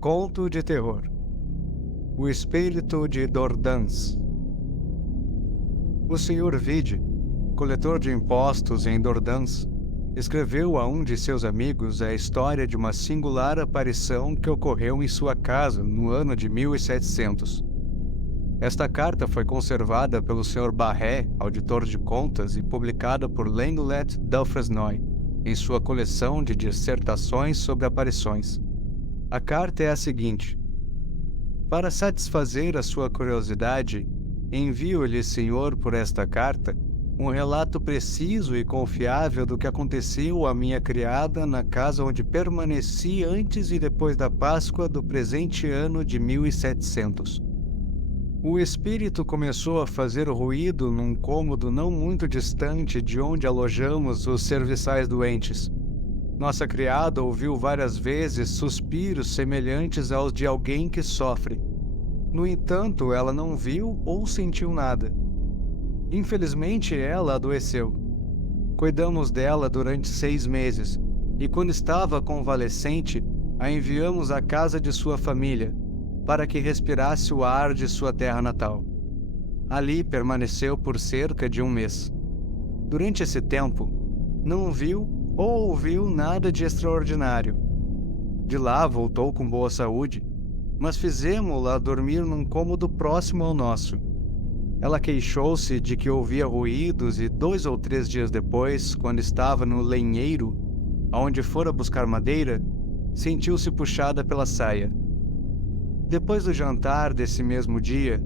Conto de terror. O espírito de Dordans. O Sr. Vide, coletor de impostos em Dordans, escreveu a um de seus amigos a história de uma singular aparição que ocorreu em sua casa no ano de 1700. Esta carta foi conservada pelo Sr. Barré, auditor de contas, e publicada por Lenglet Dufresnoy em sua coleção de dissertações sobre aparições. A carta é a seguinte: para satisfazer a sua curiosidade, envio-lhe, senhor, por esta carta, um relato preciso e confiável do que aconteceu à minha criada na casa onde permaneci antes e depois da Páscoa do presente ano de 1700. O espírito começou a fazer ruído num cômodo não muito distante de onde alojamos os serviçais doentes. Nossa criada ouviu várias vezes suspiros semelhantes aos de alguém que sofre. No entanto, ela não viu ou sentiu nada. Infelizmente, ela adoeceu. Cuidamos dela durante 6 meses, e quando estava convalescente, a enviamos à casa de sua família, para que respirasse o ar de sua terra natal. Ali permaneceu por cerca de 1 mês. Durante esse tempo, não viu ou ouviu nada de extraordinário. De lá voltou com boa saúde, mas fizemo-la dormir num cômodo próximo ao nosso. Ela queixou-se de que ouvia ruídos e 2 ou 3 dias depois, quando estava no lenheiro, aonde fora buscar madeira, sentiu-se puxada pela saia. Depois do jantar desse mesmo dia,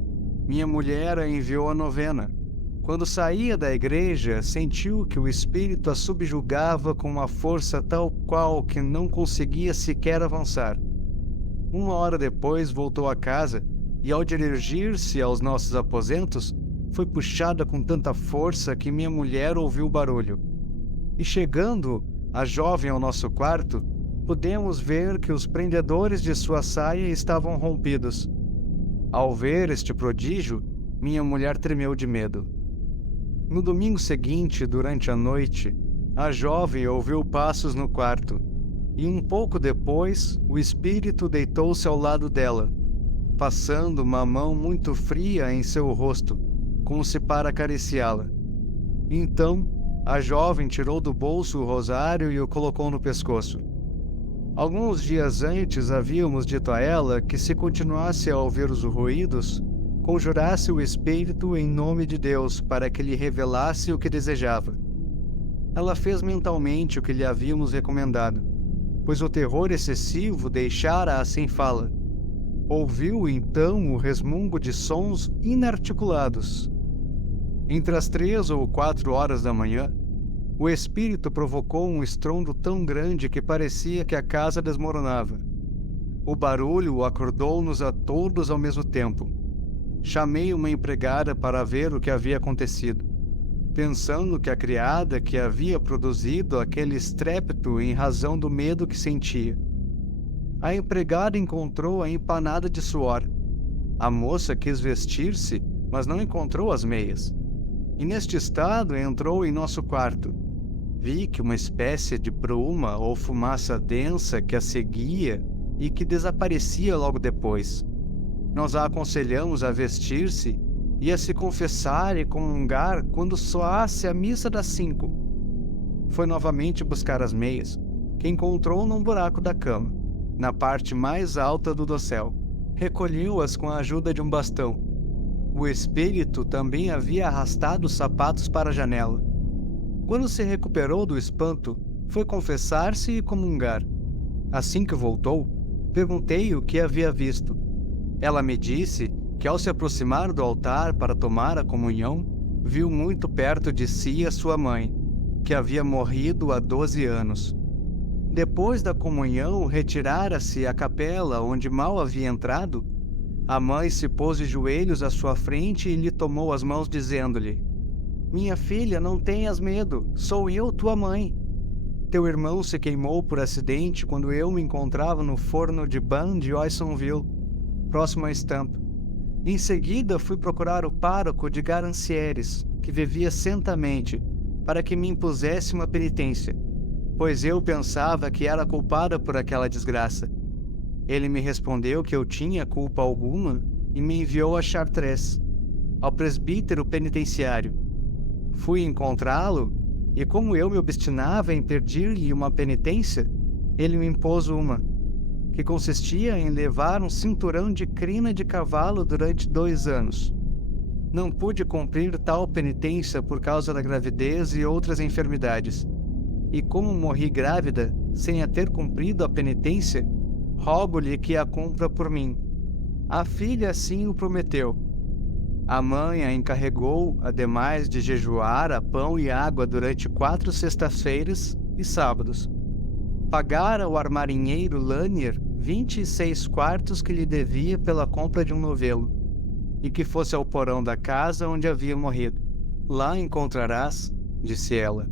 minha mulher a enviou à novena. Quando saía da igreja, sentiu que o espírito a subjugava com uma força tal qual que não conseguia sequer avançar. 1 hora depois voltou a casa e, ao dirigir-se aos nossos aposentos, foi puxada com tanta força que minha mulher ouviu o barulho. E chegando a jovem ao nosso quarto, pudemos ver que os prendedores de sua saia estavam rompidos. Ao ver este prodígio, minha mulher tremeu de medo. No domingo seguinte, durante a noite, a jovem ouviu passos no quarto, e um pouco depois, o espírito deitou-se ao lado dela, passando uma mão muito fria em seu rosto, como se para acariciá-la. Então, a jovem tirou do bolso o rosário e o colocou no pescoço. Alguns dias antes, havíamos dito a ela que, se continuasse a ouvir os ruídos, conjurasse o espírito em nome de Deus para que lhe revelasse o que desejava. Ela fez mentalmente o que lhe havíamos recomendado, pois o terror excessivo deixara-a sem fala. Ouviu então o resmungo de sons inarticulados. Entre as 3 ou 4 horas da manhã, o espírito provocou um estrondo tão grande que parecia que a casa desmoronava. O barulho acordou-nos a todos ao mesmo tempo. Chamei uma empregada para ver o que havia acontecido, pensando que a criada que havia produzido aquele estrépito em razão do medo que sentia. A empregada encontrou-a empanada de suor. A moça quis vestir-se, mas não encontrou as meias. E neste estado entrou em nosso quarto. Vi que uma espécie de bruma ou fumaça densa que a seguia e que desaparecia logo depois. Nós a aconselhamos a vestir-se e a se confessar e comungar quando soasse a missa das 5. Foi novamente buscar as meias, que encontrou num buraco da cama, na parte mais alta do dossel. Recolheu-as com a ajuda de um bastão. O espírito também havia arrastado os sapatos para a janela. Quando se recuperou do espanto, foi confessar-se e comungar. Assim que voltou, perguntei o que havia visto. Ela me disse que, ao se aproximar do altar para tomar a comunhão, viu muito perto de si a sua mãe, que havia morrido há 12 anos. Depois da comunhão, retirara-se à capela onde mal havia entrado. A mãe se pôs de joelhos à sua frente e lhe tomou as mãos, dizendo-lhe: minha filha, não tenhas medo, sou eu, tua mãe. Teu irmão se queimou por acidente quando eu me encontrava no forno de Ban de Oissonville, próximo a Estampa. Em seguida, fui procurar o pároco de Garancieres, que vivia santamente, para que me impusesse uma penitência, pois eu pensava que era culpada por aquela desgraça. Ele me respondeu que eu tinha culpa alguma e me enviou a Chartres, ao presbítero penitenciário. Fui encontrá-lo, e como eu me obstinava em pedir-lhe uma penitência, ele me impôs uma, que consistia em levar um cinturão de crina de cavalo durante 2 anos. Não pude cumprir tal penitência por causa da gravidez e outras enfermidades. E como morri grávida, sem a ter cumprido a penitência, rogo-lhe que a cumpra por mim. A filha assim o prometeu. A mãe a encarregou, ademais de jejuar a pão e água durante 4 sextas-feiras e sábados. Pagara ao armarinheiro Lanier 26 quartos que lhe devia pela compra de um novelo, e que fosse ao porão da casa onde havia morrido. Lá encontrarás, disse ela,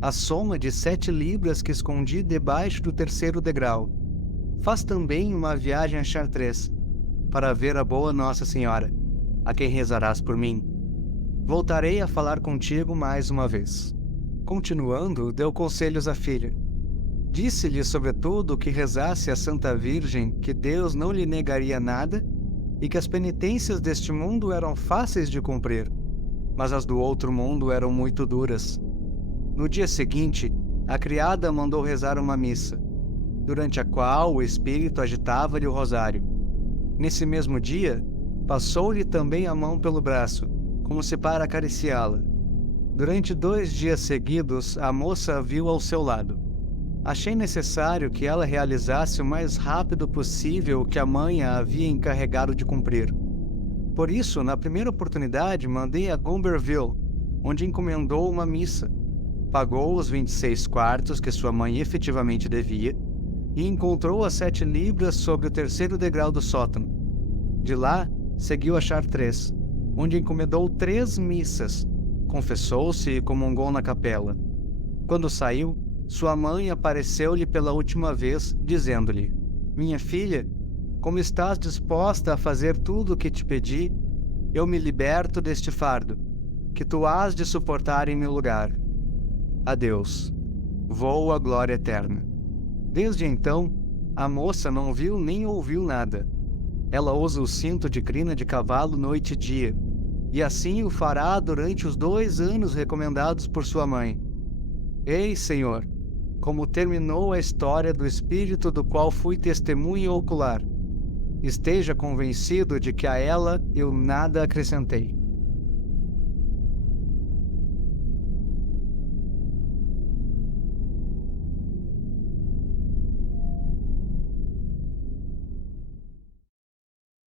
a soma de 7 libras que escondi debaixo do 3º degrau. Faz também uma viagem a Chartres, para ver a boa Nossa Senhora, a quem rezarás por mim. Voltarei a falar contigo mais uma vez. Continuando, deu conselhos à filha. Disse-lhe, sobretudo, que rezasse à Santa Virgem, que Deus não lhe negaria nada e que as penitências deste mundo eram fáceis de cumprir, mas as do outro mundo eram muito duras. No dia seguinte, a criada mandou rezar uma missa, durante a qual o espírito agitava-lhe o rosário. Nesse mesmo dia, passou-lhe também a mão pelo braço, como se para acariciá-la. Durante 2 dias seguidos, a moça a viu ao seu lado. Achei necessário que ela realizasse o mais rápido possível o que a mãe a havia encarregado de cumprir. Por isso, na primeira oportunidade, mandei a Gomberville, onde encomendou uma missa. Pagou os 26 quartos que sua mãe efetivamente devia e encontrou as 7 libras sobre o 3º degrau do sótão. De lá, seguiu a Chartres, onde encomendou 3 missas, confessou-se e comungou na capela. Quando saiu, sua mãe apareceu-lhe pela última vez, dizendo-lhe: Minha filha, como estás disposta a fazer tudo o que te pedi, eu me liberto deste fardo, que tu hás de suportar em meu lugar. Adeus. Vou à glória eterna. Desde então, a moça não viu nem ouviu nada. Ela usa o cinto de crina de cavalo noite e dia, e assim o fará durante os 2 anos recomendados por sua mãe. Ei, Senhor, como terminou a história do espírito do qual fui testemunha ocular. Esteja convencido de que a ela eu nada acrescentei.